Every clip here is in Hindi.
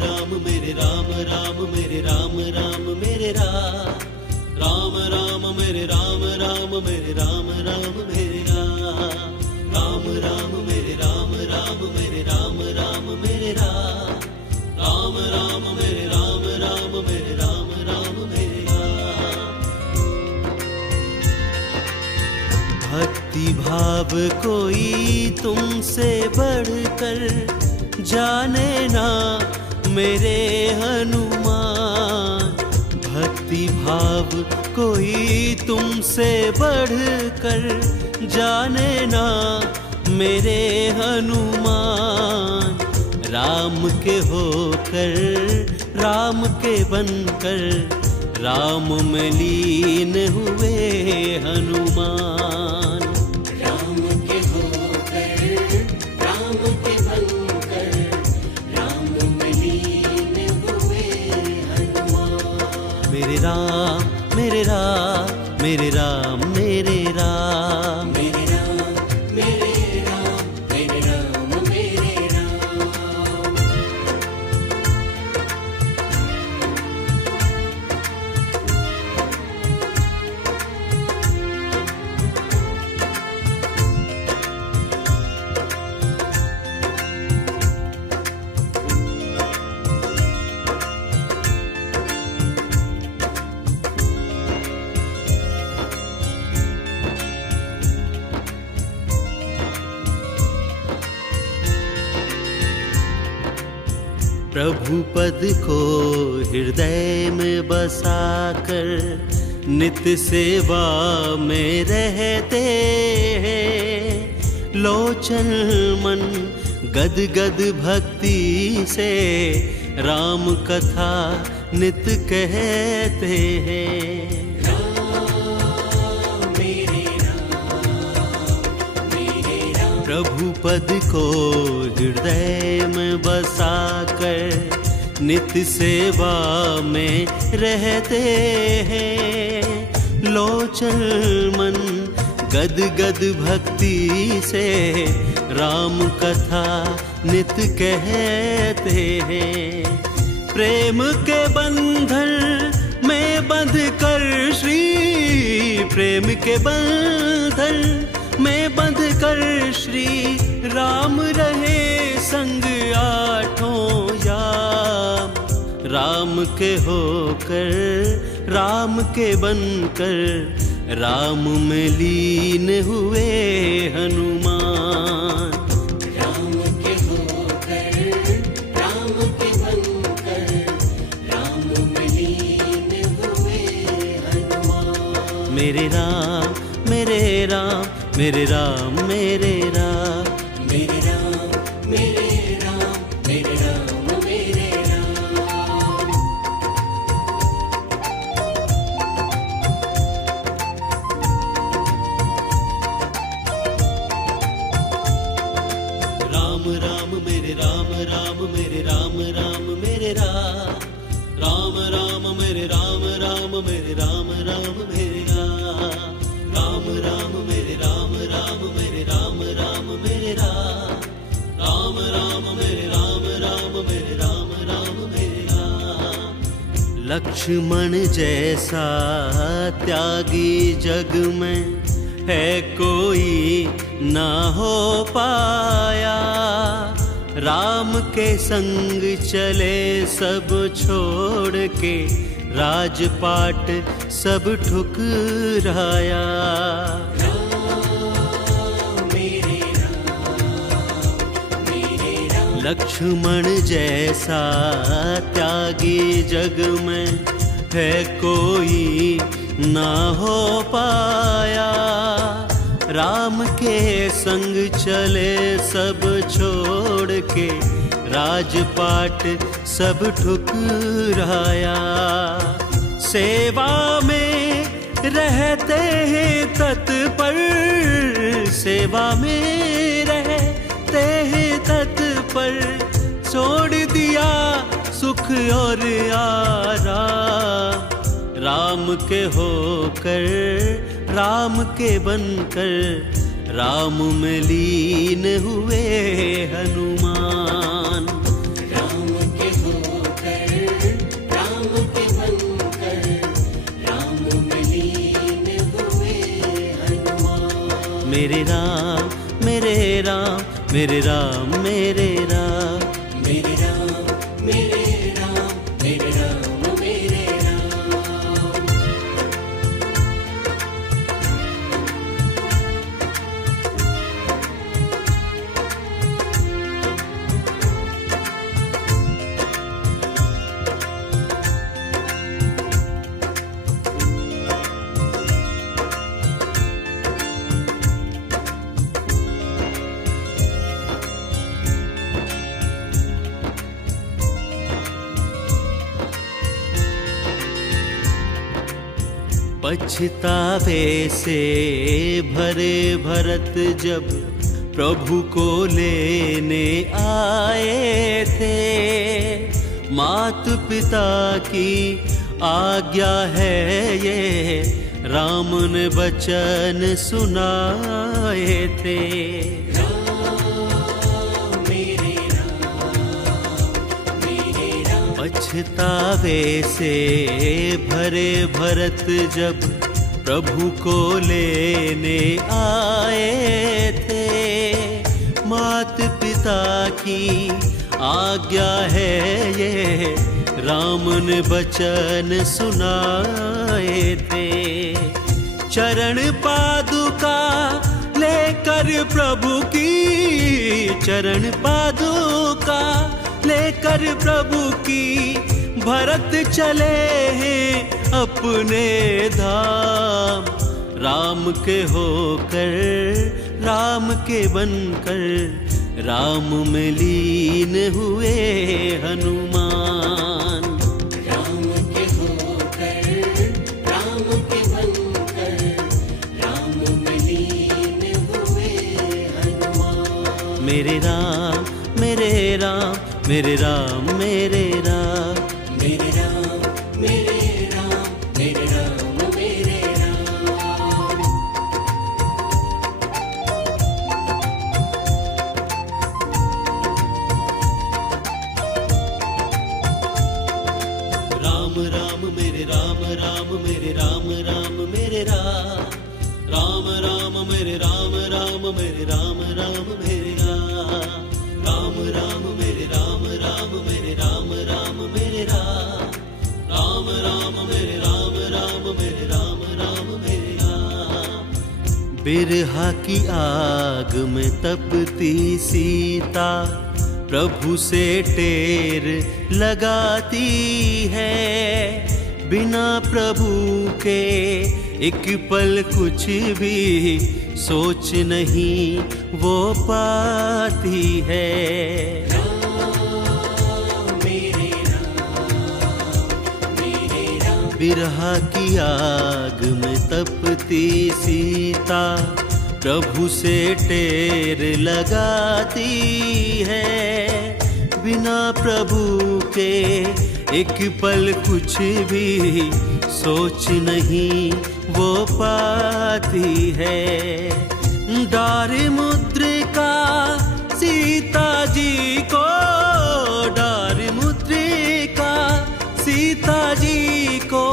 राम मेरे राम राम मेरे राम राम मेरे राम राम राम मेरे राम राम मेरे राम राम मेरे राम राम राम मेरे राम राम मेरे राम राम मेरे राम राम राम मेरे राम राम मेरे राम राम मेरे राम। भक्ति भाव कोई तुमसे बढ़कर जाने ना मेरे हनुमान। भक्ति भाव कोई तुमसे बढ़कर जाने ना मेरे हनुमान। राम के होकर राम के बनकर राम में लीन हुए हनुमान। राम के होकर राम के बनकर राम में लीन हुए हनुमान। मेरे राम मेरे राम मेरे राम मेरे राम मेरे राम मेरे राम मेरे राम मेरे राम। प्रभु पद को हृदय में बसाकर नित्य सेवा में रहते हैं। लोचन मन गद गद भक्ति से राम कथा नित्य कहते हैं। प्रभु पद को हृदय में बसाकर नित्य सेवा में रहते हैं। लोचन मन गद गद भक्ति से राम कथा नित्य कहते हैं। प्रेम के बंधन में बंध कर श्री प्रेम के बंधन में बंध कर श्री राम रहे संग आठों याम। राम के होकर राम के बनकर राम में लीन हुए हनुमान। राम के होकर राम के बनकर राम में लीन हुए हनुमान। मेरे राम मेरे राम मेरे राम मेरे राम मेरे राम मेरे राम मेरे राम मेरे राम। राम राम मेरे राम राम मेरे राम राम मेरे राम राम राम मेरे राम राम मेरे राम राम मेरे राम राम राम मेरे राम राम मेरे राम राम मेरे राम राम राम मेरे राम राम मेरे राम राम मेरे राम। लक्ष्मण जैसा त्यागी जग में है कोई ना हो पाया। राम के संग चले सब छोड़ के राजपाट सब ठुकराया। लक्ष्मण जैसा त्यागी जग में है कोई ना हो पाया। राम के संग चले सब छोड़ के राजपाट सब ठुकराया। सेवा में रहते हैं तत्पर सेवा में रहते हैं तत्पर, छोड़ दिया सुख और आराम। राम के होकर राम के बनकर राम में लीन हुए हनुमान। राम के होकर राम के बनकर राम में लीन हुए हनुमान। मेरे राम मेरे राम मेरे राम मेरे राम, मेरे राम मेरे राम मेरे राम मेरे राम। पछतावे से भरे भरत जब प्रभु को लेने आए थे, मात पिता की आज्ञा है ये राम ने वचन सुनाए थे। पछतावे से भरे भरत जब प्रभु को लेने आए थे, मात पिता की आज्ञा है ये राम ने वचन सुनाए थे। चरण पादुका लेकर प्रभु की, चरण पादुका लेकर प्रभु की भरत चले हैं अपने धाम। राम के होकर राम के बनकर राम में लीन हुए हनुमान। राम के होकर राम के बनकर राम में लीन हुए हनुमान। मेरे राम मेरे राम मेरे राम मेरे राम, मेरे राम मेरे राम मेरे राम मेरे राम। राम राम मेरे राम राम मेरे राम राम मेरे राम, राम राम मेरे राम राम मेरे राम राम मेरे राम, राम राम मेरे राम राम मेरे राम राम मेरे राम, राम राम मेरे राम राम मेरे राम राम मेरे राम। बिरहा की आग में तपती सीता प्रभु से टेर लगाती है, बिना प्रभु के एक पल कुछ भी सोच नहीं वो पाती है। बिरहा की आग में तपती सीता प्रभु से टेर लगाती है, बिना प्रभु के एक पल कुछ भी सोच नहीं वो पाती है। डार मुद्रिका सीता जी को, डार मुद्रिका सीता जी को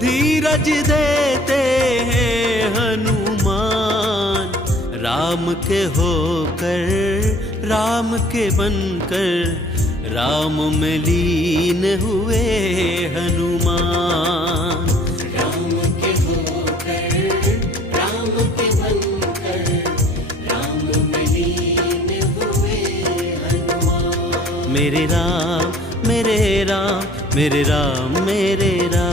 धीरज देते हैं हनुमान। राम के होकर राम के बनकर राम में लीन हुए हनुमान। राम के होकर राम के बनकर राम में लीन हुए हनुमान। मेरे राम मेरे राम मेरे राम मेरे राम।